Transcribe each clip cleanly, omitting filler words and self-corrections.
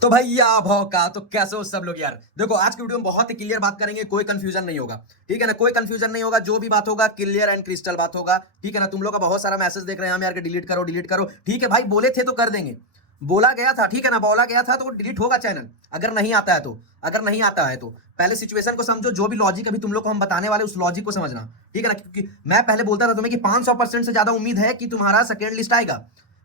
तो भैया भौका तो कैसे हो सब लोग यार। देखो आज की वीडियो में बहुत ही क्लियर बात करेंगे, कोई कंफ्यूजन नहीं होगा। ठीक है ना, कोई कंफ्यूजन नहीं होगा। जो भी बात होगा क्लियर एंड क्रिस्टल बात होगा। ठीक है ना, तुम लोग का बहुत सारा मैसेज देख रहे हैं हम यार कि डिलीट करो डिलीट करो। ठीक है भाई, बोले थे तो कर देंगे, बोला गया था। ठीक है ना, बोला गया था तो डिलीट होगा चैनल। अगर नहीं आता है तो, अगर नहीं आता है तो पहले सिचुएशन को समझो। जो भी लॉजिक अभी तुम लोग को हम बताने वाले उस लॉजिक को समझना। ठीक है ना, क्योंकि मैं पहले बोलता था तुम्हें कि 500% से ज्यादा उम्मीद है कि तुम्हारा सेकेंड लिस्ट आएगा।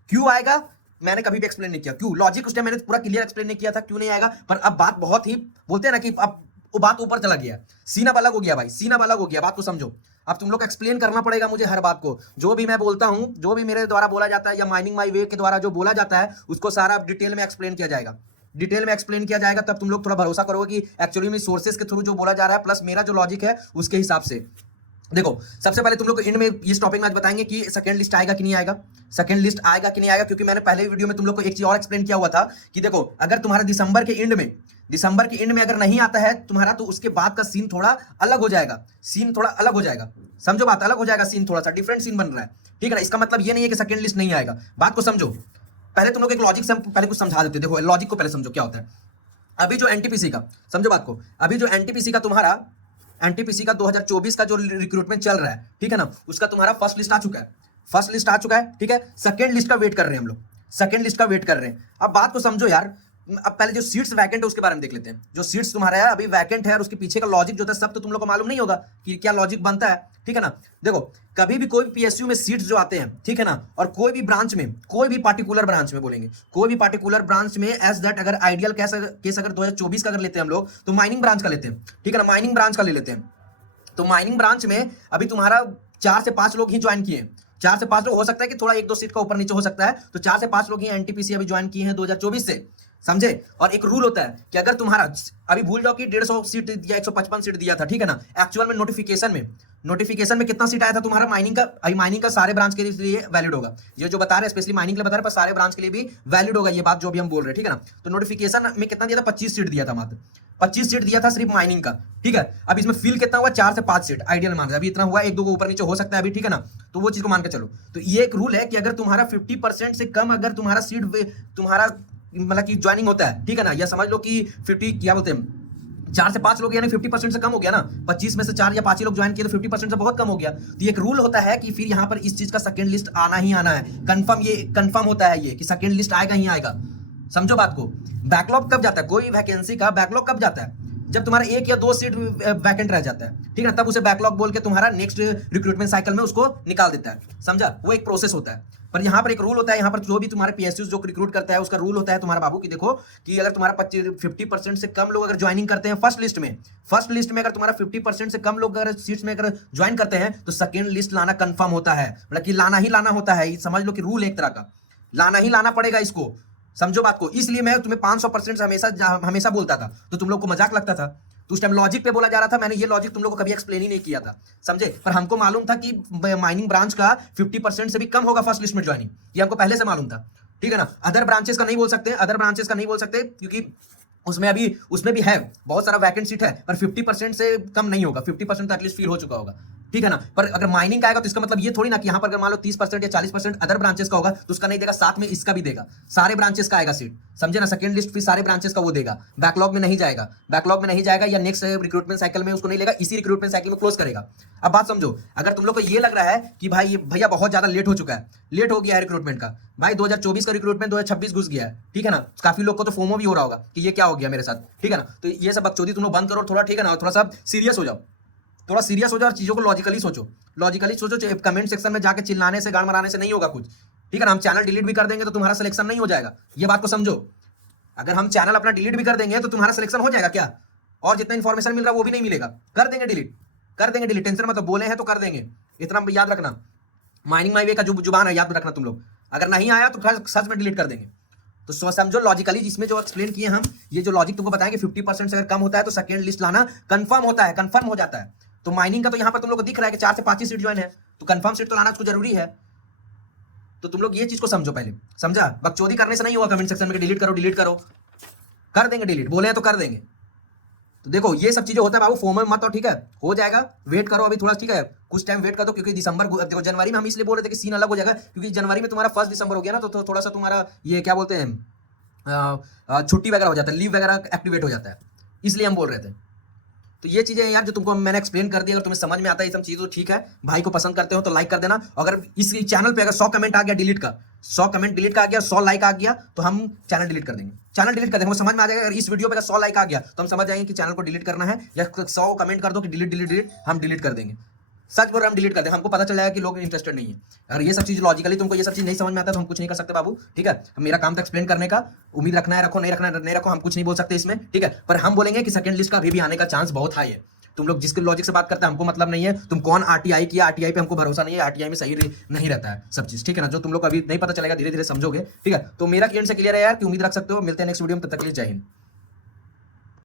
क्यों आएगा मैंने कभी भी एक्सप्लेन नहीं किया, क्यों लॉजिक उस टाइम मैंने पूरा क्लियर एक्सप्लेन नहीं किया था क्यों नहीं आएगा। पर अब बात बहुत ही बोलते हैं ना कि अब वो बात ऊपर चला गया, सीन अब अलग हो गया भाई, सीन अब अलग हो गया। बात को समझो। अब तुम लोग को एक्सप्लेन करना पड़ेगा मुझे हर बात को। जो भी मैं बोलता हूं, जो भी मेरे द्वारा बोला जाता है या माइनिंग माई वे के द्वारा जो बोला जाता है उसको सारा डिटेल में एक्सप्लेन किया जाएगा। डिटेल में एक्सप्लेन किया जाएगा, तब तुम लोग थोड़ा भरोसा करोगे कि एक्चुअली में सोर्सेस के थ्रू जो बोला जा रहा है प्लस मेरा जो लॉजिक है उसके हिसाब से। देखो सबसे पहले तुम लोग को एंड में इस टॉपिक में आज बताएंगे कि सेकंड लिस्ट आएगा कि नहीं आएगा, सेकंड लिस्ट आएगा कि नहीं आएगा। क्योंकि मैंने पहले वीडियो में तुम लोग को एक चीज और एक्सप्लेन किया हुआ था कि देखो अगर तुम्हारा दिसंबर के एंड में अगर नहीं आता है तुम्हारा, तो उसके बाद का सीन थोड़ा अलग हो जाएगा। सीन थोड़ा अलग हो जाएगा, समझो बात, अलग हो जाएगा सीन, थोड़ा सा डिफरेंट सीन बन रहा है। ठीक है ना, इसका मतलब ये नहीं है कि सेकंड लिस्ट नहीं आएगा। बात को समझो। पहले तुम लोग एक लॉजिक से पहले कुछ समझा देते। देखो लॉजिक को पहले समझो क्या होता है। अभी जो एनटीपीसी का, समझो बात को, अभी जो एनटीपीसी का तुम्हारा एनटीपीसी का 2024 का जो रिक्रूटमेंट चल रहा है, ठीक है ना, उसका तुम्हारा फर्स्ट लिस्ट आ चुका है। फर्स्ट लिस्ट आ चुका है, ठीक है। सेकंड लिस्ट का वेट कर रहे हैं हम लोग, सेकंड लिस्ट का वेट कर रहे हैं। अब बात को समझो यार। अब पहले जो सीट्स वैकेंट है उसके बारे में देख लेते हैं। जो सीट्स तुम्हारा है अभी वैकेंट है और उसके पीछे का लॉजिक जो था सब तो तुम लोग को मालूम नहीं होगा कि क्या लॉजिक बनता है। ठीक है ना, देखो कभी भी कोई भी पीएसयू में सीट्स जो आते हैं, ठीक है ना, और कोई भी ब्रांच में, कोई भी पार्टिकुलर ब्रांच में बोलेंगे, कोई भी पार्टिकुलर ब्रांच में एज दैट अगर आइडियल केस अगर 2024 का अगर लेते हैं हम लोग तो माइनिंग ब्रांच का लेते हैं। ठीक है ना, माइनिंग ब्रांच का ले लेते हैं। तो माइनिंग ब्रांच में अभी तुम्हारा 4 से 5 लोग ही ज्वाइन किए हैं। 4 से 5 लोग, हो सकता है कि थोड़ा 1-2 सीट का ऊपर नीचे हो सकता है। तो 4 से 5 लोग ही एनटीपीसी अभी ज्वाइन किए हैं 2024 से, समझे। और एक रूल होता है कि अगर तुम्हारा अभी भूल जाओ कि 150 सीट या 155 सीट दिया था, ठीक है ना, एक्चुअल में नोटिफिकेशन में कितना सीट आया था तुम्हारा माइनिंग का। अभी माइनिंग का सारे ब्रांच के लिए वैलिड होगा। ये जो बता रहे हैं स्पेशली माइनिंग के लिए बता रहे हैं, पर सारे ब्रांच के लिए भी वैलिड होगा ये बात जो भी हम बोल रहे हैं। ठीक है ना, तो नोटिफिकेशन में कितना दिया था, 25 सीट दिया था, मात्र 25 सीट दिया था सिर्फ माइनिंग का। ठीक है, अब इसमें फिल कितना हुआ, 4 से 5 सीट आइडियल मान रहे, अभी इतना हुआ, 1-2 को ऊपर नीचे हो सकता है अभी। ठीक है ना, तो वो चीज को मान के चलो। तो ये एक रूल है कि अगर तुम्हारा 50% से कम अगर तुम्हारा सीट तुम्हारा मतलब कि ज्वाइनिंग होता है, ठीक है ना, या समझ लो कि 50 क्या बोलते हैं, 4 से 5 लोग यानी 50% से कम हो गया ना। 25 में से 4 या 5 ही लोग ज्वाइन किए तो 50% से बहुत कम हो गया। तो एक रूल होता है कि फिर यहाँ पर इस चीज का सेकंड लिस्ट आना ही आना है। कंफर्म, ये कंफर्म होता है ये कि सेकंड लिस्ट आएगा ही आएगा। समझो बात को। बैकलॉग कब जाता है, कोई वैकेंसी का बैकलॉग कब जाता है, जब तुम्हारा 1 या 2 सीट वैकेंट रह जाता है, ठीक है, तब उसे बैकलॉग बोल के तुम्हारा नेक्स्ट रिक्रूटमेंट साइकिल में उसको निकाल देता है, समझा। वो एक प्रोसेस होता है। पर यहाँ पर एक रूल होता है, यहाँ पर जो भी तुम्हारे पीएसयू जो रिक्रूट करता है उसका रूल होता है तुम्हारा बाबू, की देखो कि अगर तुम्हारा 50% से कम लोग अगर ज्वाइनिंग करते हैं फर्स्ट लिस्ट में अगर तुम्हारा 50% से कम लोग अगर सीट्स में अगर ज्वाइन करते हैं तो सेकेंड लिस्ट लाना कंफर्म होता है। मतलब कि लाना ही लाना होता है, समझ लो कि रूल एक तरह का लाना ही लाना पड़ेगा इसको, समझो बात को। इसलिए मैं तुम्हें 500% हमेशा बोलता था, तो तुम लोग को मजाक लगता था। तो उस टाइम लॉजिक पे बोला जा रहा था, मैंने ये लॉजिक तुम लोग को कभी एक्सप्लेन ही नहीं किया था, समझे। पर हमको मालूम था कि माइनिंग ब्रांच का 50% से भी कम होगा फर्स्ट लिस्ट में ज्वाइनिंग, ये हमको पहले से मालूम था। ठीक है ना, अदर ब्रांचेस का नहीं बोल सकते, क्योंकि उसमें भी है बहुत सारा वैकेंट सीट है, पर 50% से कम नहीं होगा। 50% तो एटलीस्ट फील हो चुका होगा, ठीक है ना। पर अगर माइनिंग का आएगा तो इसका मतलब ये थोड़ी ना कि यहाँ पर अगर मान लो 30% या 40% अदर ब्रांचेस का होगा तो उसका नहीं देगा, साथ में इसका भी देगा, सारे ब्रांचेस का आएगा सीट, समझे ना। सेकंड लिस्ट फिर सारे ब्रांचेस का वो देगा, बैकलॉग में नहीं जाएगा, या नेक्स्ट रिक्रूटमेंट साइकिल में उसको नहीं लेगा, इसी रिक्रूटमेंट साइकिल में क्लोज करेगा। अब बात समझो, अगर तुम लोग को ये लग रहा है कि भाई भैया बहुत ज्यादा लेट हो चुका है, लेट हो गया है रिक्रूटमेंट का, भाई 2024 का रिक्रूटमेंट 2026 घुस गया है, ठीक है ना। काफी लोग को तो फोमो भी हो रहा होगा कि ये क्या हो गया मेरे साथ, ठीक है ना। तो ये सब बकचोदी तुम लोग बंद करो थोड़ा, ठीक है ना, थोड़ा सा सीरियस हो जाओ, और चीजों को लॉजिकली सोचो। कमेंट सेक्शन में जाके चिल्लाने से गाड़ मराने से नहीं होगा कुछ, ठीक है ना। हम चैनल डिलीट भी कर देंगे तो तुम्हारा सिलेक्शन नहीं हो जाएगा, ये बात को समझो। अगर हम चैनल अपना डिलीट भी कर देंगे तो तुम्हारा सिलेक्शन हो जाएगा क्या, और जितना इंफॉर्मेशन मिल रहा है वो भी नहीं मिलेगा। कर देंगे डिलीट, टेंशन मतलब बोले हैं तो कर देंगे, इतना याद रखना। माइनिंग माई वे का जो जुबान है याद रखना तुम लोग, अगर नहीं आया तो सच में डिलीट कर देंगे। तो समझो लॉजिकली, जिसमें जो एक्सप्लेन किए हम, ये जो लॉजिक तुमको बताएंगे 50% से अगर कम होता है तो सेकंड लिस्ट लाना कंफर्म होता है, कंफर्म हो जाता है। तो माइनिंग का तो यहाँ पर तुम लोग को दिख रहा है कि 4 से 5 ही सीट ज्वाइन है, तो कंफर्म सीट तो लाना उसको जरूरी है। तो तुम लोग ये चीज को समझो पहले, समझा। बकचोदी करने से नहीं होगा कमेंट सेक्शन में डिलीट करो, कर देंगे डिलीट, बोले हैं तो कर देंगे। तो देखो ये सब चीजें होता है बाबू, फोमो में मत हो, ठीक है, हो जाएगा, वेट करो अभी थोड़ा, ठीक है, कुछ टाइम वेट कर दो। क्योंकि दिसंबर, देखो जनवरी में हम इसलिए बोल रहे थे कि सीन अलग हो जाएगा, क्योंकि जनवरी में तुम्हारा 1 दिसंबर हो गया ना, तो थोड़ा सा तुम्हारा ये क्या बोलते हैं, छुट्टी वगैरह हो जाता है, लीव वगैरह एक्टिवेट हो जाता है, इसलिए हम बोल रहे थे। तो ये चीजें हैं यार जो तुमको मैंने एक्सप्लेन कर दी, अगर तुम्हें समझ में आता है ये सब चीज़ तो ठीक है, भाई को पसंद करते हो तो लाइक कर देना। अगर इस चैनल पे अगर 100 कमेंट आ गया डिलीट का, 100 कमेंट डिलीट का आ गया, 100 लाइक आ गया, तो हम चैनल डिलीट कर देंगे, चैनल डिलीट कर देंगे, समझ में आ जाएगा। अगर इस वीडियो पे अगर 100 लाइक आ गया तो हम समझ जाएंगे कि चैनल को डिलीट करना है, या 100 कमेंट कर दो कि डिलीट डिलीट डिलीट, हम डिलीट कर देंगे। सच बोल रहे हम डिलीट कर दें, हमको पता चल जाएगा कि लोग इंटरेस्टेड नहीं है। अगर ये सब चीज लॉजिकली तुमको ये सब चीज नहीं समझ में आता तो हम कुछ नहीं कर सकते बाबू, ठीक है। मेरा काम था एक्सप्लेन करने का, उम्मीद रखना है रखो, नहीं रखना है नहीं रखो, हम कुछ नहीं बोल सकते इसमें, ठीक है। पर हम बोलेंगे कि सेकंड लिस्ट का अभी भी आने का चांस बहुत हाई है। तुम लोग जिसके लॉजिक से बात करते हैं हमको मतलब नहीं है, तुम कौन आरटीआई किया, आरटीआई पे हमको भरोसा नहीं है, आरटीआई में सही नहीं रहता है सब चीज, ठीक है ना। जो तुम लोग अभी नहीं पता चलेगा धीरे धीरे समझोगे, ठीक है। तो मेरा एंड से क्लियर है यार कि उम्मीद रख सकते हो, मिलते हैं नेक्स्ट वीडियो में, तब तक के लिए जय हिंद।